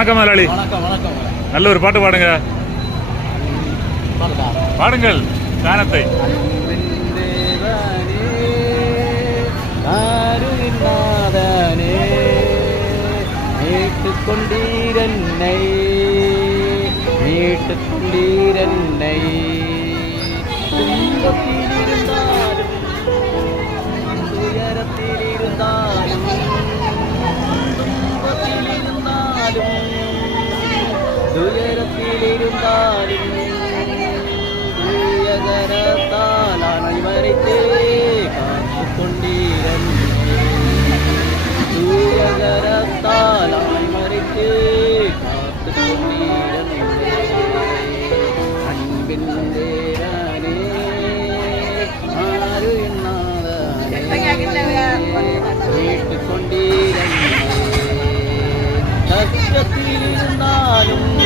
வணக்கம் முதலாளி. நல்ல ஒரு பாட்டு பாடுங்க. பாடுங்கள் கானத்தை அன்பின் தேவனே, அருளின் துயரத்தில் தூயகரத்தால் அனைவரைத்தே காத்து கொண்டீரன் தூயகரத்தால் அனைவரைத்தே காத்து கொண்டீரன் அன்பின் தேவனே ஆறு இருந்தாலும்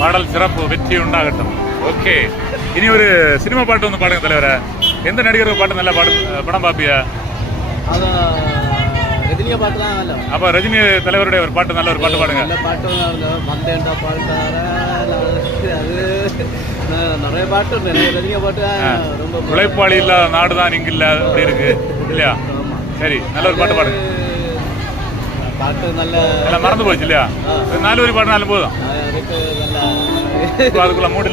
பாடல் சிறப்பு வெற்றி உண்டாகட்டும். ஓகே. இனி ஒரு சினிமா பாட்டு வந்து பாடுங்க தலைவர. எந்த நடிகர் பாட்டு நல்லா பாடு படம் இல்லை அப்ப ரஜினி தலைவருடைய ஒரு பாட்டு நல்ல ஒரு பாட்டு பாடுங்க. நிறைய பாட்டு ரஜினியை பாட்டு. ரொம்ப உழைப்பாளி இல்லாத நாடுதான் இங்க இல்ல அப்படி இருக்கு இல்லையா? ஆமா. சரி நல்ல ஒரு பாட்டு பாடுங்க பாட்டு நல்ல எல்லாம் மறந்து போச்சு இல்லையா? ஒரு நாலு வரி பாடினாலும் போதும். அதுக்கு நல்ல. இப்ப அதுக்குள்ள மூடு